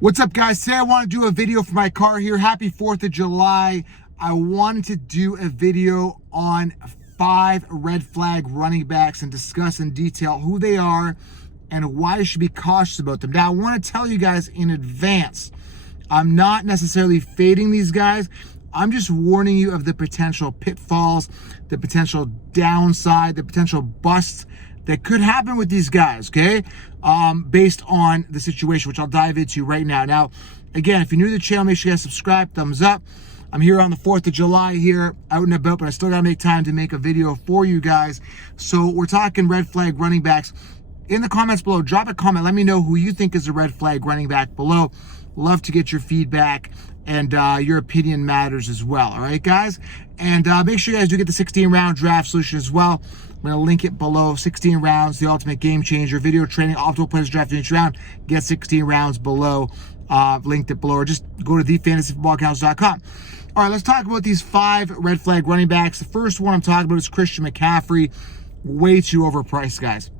What's up, guys? Today I want to do a video for my car here. Happy 4th of July. I wanted to do a video on 5 red flag running backs and discuss in detail who they are and why you should be cautious about them. Now, I want to tell you guys in advance, I'm not necessarily fading these guys. I'm just warning you of the potential pitfalls, the potential downside, the potential busts that could happen with these guys, okay? Based on the situation, which I'll dive into right now. Now, again, if you're new to the channel, make sure you guys subscribe, thumbs up. I'm here on the 4th of July here, out and about, but I still gotta make time to make a video for you guys. So we're talking red flag running backs. In the comments below, drop a comment. Let me know who you think is a red flag running back below. Love to get your feedback, and your opinion matters as well. All right, guys? And make sure you guys do get the 16-round draft solution as well. I'm going to link it below. 16 rounds, the ultimate game changer. Video training, optimal players drafting each round. Get 16 rounds below. Linked it below. Or just go to thefantasyfootballaccounts.com. All right, let's talk about these 5 red flag running backs. The first one I'm talking about is Christian McCaffrey. Way too overpriced, guys.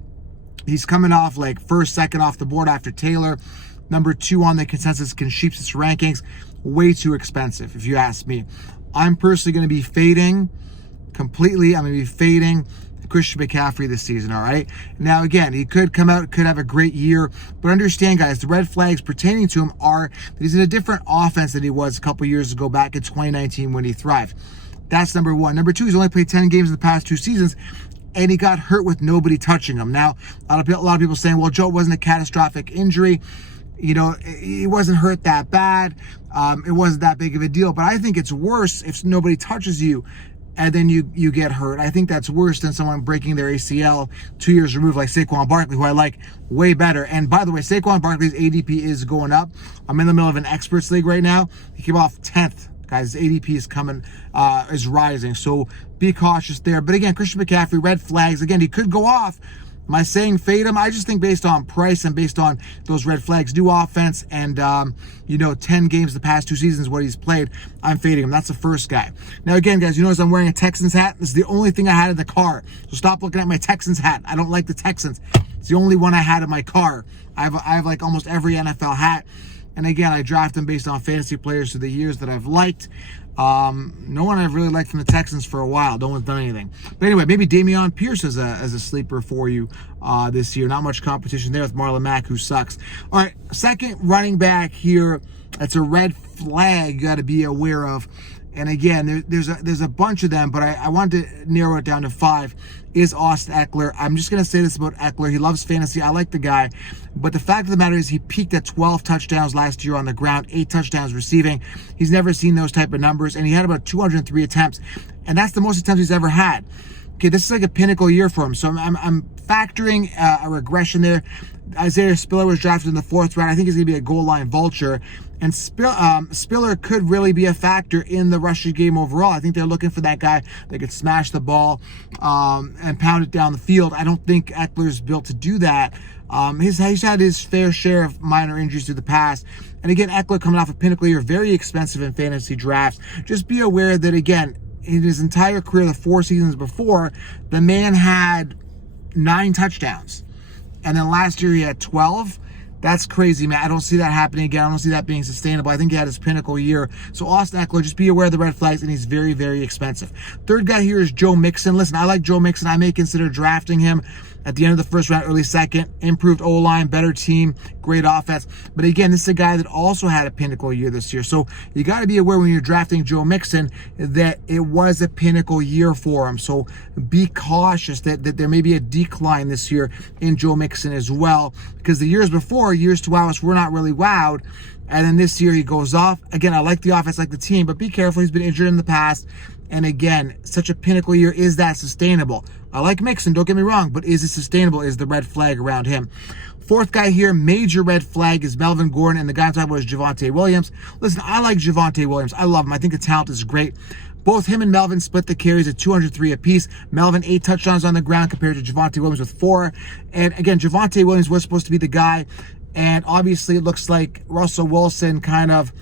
He's coming off like first, second off the board after Taylor. Number 2 on the consensus Sheep's rankings. Way too expensive, if you ask me. I'm personally going to be fading completely. I'm going to be fading Christian McCaffrey this season, all right? Now, again, he could come out, could have a great year, but understand, guys, the red flags pertaining to him are that he's in a different offense than he was a couple years ago back in 2019 when he thrived. That's number 1. Number 2, he's only played 10 games in the past 2 seasons, and he got hurt with nobody touching him. Now, a lot of people saying, well, Joe, it wasn't a catastrophic injury. You know, he wasn't hurt that bad. It wasn't that big of a deal. But I think it's worse if nobody touches you and then you get hurt. I think that's worse than someone breaking their ACL 2 years removed, like Saquon Barkley, who I like way better. And by the way, Saquon Barkley's ADP is going up. I'm in the middle of an experts league right now. He came off 10th. Guys, his ADP is coming, is rising. So be cautious there. But again, Christian McCaffrey, red flags. Again, he could go off. Am I saying fade him? I just think based on price and based on those red flags, new offense, and 10 games the past 2 seasons what he's played, I'm fading him. That's the first guy. Now again, guys, you notice I'm wearing a Texans hat. This is the only thing I had in the car. So stop looking at my Texans hat. I don't like the Texans. It's the only one I had in my car. I have like almost every NFL hat. And again, I draft them based on fantasy players through the years that I've liked. No one I've really liked from the Texans for a while. No one's done anything. But anyway, maybe Dameon Pierce as a sleeper for you this year. Not much competition there with Marlon Mack, who sucks. All right, second running back here. That's a red flag you got to be aware of. And again, there's a bunch of them, but I wanted to narrow it down to 5. Is Austin Eckler. I'm just going to say this about Eckler. He loves fantasy. I like the guy. But the fact of the matter is he peaked at 12 touchdowns last year on the ground, 8 touchdowns receiving. He's never seen those type of numbers, and he had about 203 attempts, and that's the most attempts he's ever had. Okay, this is like a pinnacle year for him. So I'm factoring a regression there. Isaiah Spiller was drafted in the 4th round. I think he's going to be a goal line vulture. And Spiller could really be a factor in the rushing game overall. I think they're looking for that guy that could smash the ball and pound it down the field. I don't think Eckler's built to do that. He's had his fair share of minor injuries through the past. And again, Eckler coming off a pinnacle year, very expensive in fantasy drafts. Just be aware that, again, in his entire career, the 4 seasons before, the man had 9 touchdowns. And then last year he had 12. That's crazy, man. I don't see that happening again. I don't see that being sustainable. I think he had his pinnacle year. So Austin Eckler, just be aware of the red flags, and he's very, very expensive. Third guy here is Joe Mixon. Listen, I like Joe Mixon. I may consider drafting him at the end of the 1st round, early 2nd. Improved O-line, better team, great offense. But again, this is a guy that also had a pinnacle year this year. So you got to be aware when you're drafting Joe Mixon that it was a pinnacle year for him. So be cautious that there may be a decline this year in Joe Mixon as well. Because the years before, years to wow us, we're not really wowed. And then this year he goes off. Again, I like the offense, like the team, but be careful. He's been injured in the past. And again, such a pinnacle year, is that sustainable? I like Mixon, don't get me wrong, but is it sustainable is the red flag around him. 4th guy here, major red flag, is Melvin Gordon, and the guy I'm talking about is Javonte Williams. Listen, I like Javonte Williams. I love him. I think the talent is great. Both him and Melvin split the carries at 203 apiece. Melvin 8 touchdowns on the ground compared to Javonte Williams with 4. And again, Javonte Williams was supposed to be the guy, and obviously it looks like Russell Wilson kind of,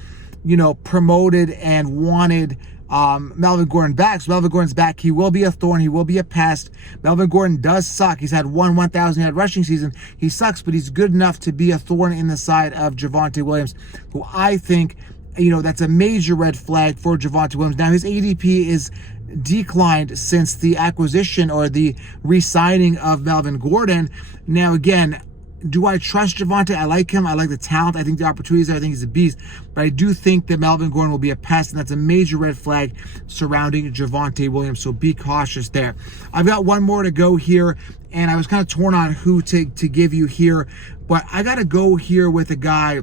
promoted and wanted Melvin Gordon back. So Melvin Gordon's back. He will be a thorn. He will be a pest. Melvin Gordon does suck. He's had one 1,000-yard rushing season. He sucks, but he's good enough to be a thorn in the side of Javonte Williams, who I think, that's a major red flag for Javonte Williams. Now, his ADP is declined since the acquisition or the re-signing of Melvin Gordon. Now, again, do I trust Javonte? I like him. I like the talent. I think the opportunities there. I think he's a beast. But I do think that Melvin Gordon will be a pest, and that's a major red flag surrounding Javonte Williams. So be cautious there. I've got one more to go here, and I was kind of torn on who to give you here. But I got to go here with a guy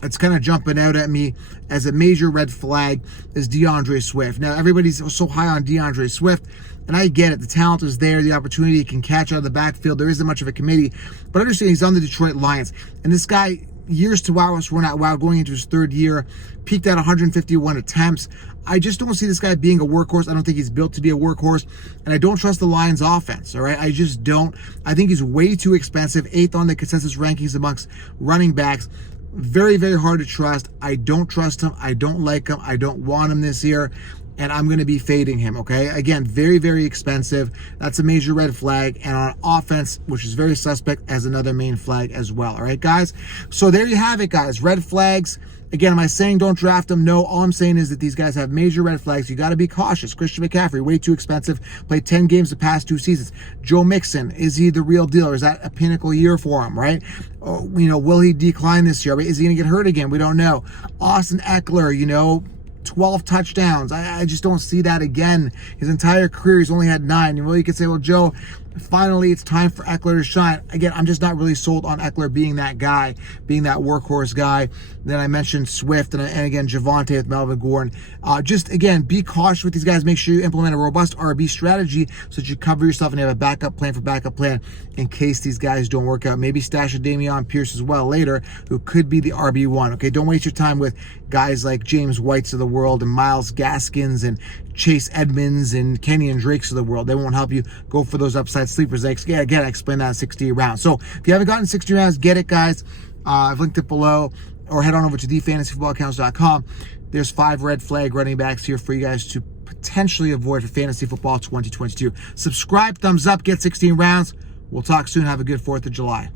that's kind of jumping out at me as a major red flag is DeAndre Swift. Now, everybody's so high on DeAndre Swift, and I get it. The talent is there. The opportunity, he can catch out of the backfield. There isn't much of a committee. But understand he's on the Detroit Lions. And this guy, years to wow us run out wow, going into his third year, peaked at 151 attempts. I just don't see this guy being a workhorse. I don't think he's built to be a workhorse. And I don't trust the Lions offense, all right? I just don't. I think he's way too expensive. 8th on the consensus rankings amongst running backs. Very, very hard to trust. I don't trust him. I don't like him. I don't want him this year. And I'm going to be fading him, okay? Again, very, very expensive. That's a major red flag. And on offense, which is very suspect, as another main flag as well, all right, guys? So there you have it, guys. Red flags. Again, am I saying don't draft them? No. All I'm saying is that these guys have major red flags. You got to be cautious. Christian McCaffrey, way too expensive. Played 10 games the past 2 seasons. Joe Mixon, is he the real deal, or is that a pinnacle year for him, right? Will he decline this year? Is he going to get hurt again? We don't know. Austin Eckler, 12 touchdowns. I just don't see that again. His entire career, he's only had 9. You could say, well, Joe, finally it's time for Eckler to shine. Again, I'm just not really sold on Eckler being that guy, being that workhorse guy. Then I mentioned Swift and again, Javonte with Melvin Gordon. Just, again, be cautious with these guys. Make sure you implement a robust RB strategy so that you cover yourself and you have a backup plan for backup plan in case these guys don't work out. Maybe stash a Dameon Pierce as well later, who could be the RB1. Okay, don't waste your time with guys like James Whites of the world and Myles Gaskins and Chase Edmonds and Kenyon Drakes of the world. They won't help you. Go for those upside sleepers. Again, I explained that in 60 rounds. So if you haven't gotten 60 rounds, get it, guys. I've linked it below, or head on over to thefantasyfootballaccounts.com. There's 5 red flag running backs here for you guys to potentially avoid for fantasy football 2022. Subscribe, thumbs up, get 16 rounds. We'll talk soon. Have a good 4th of July.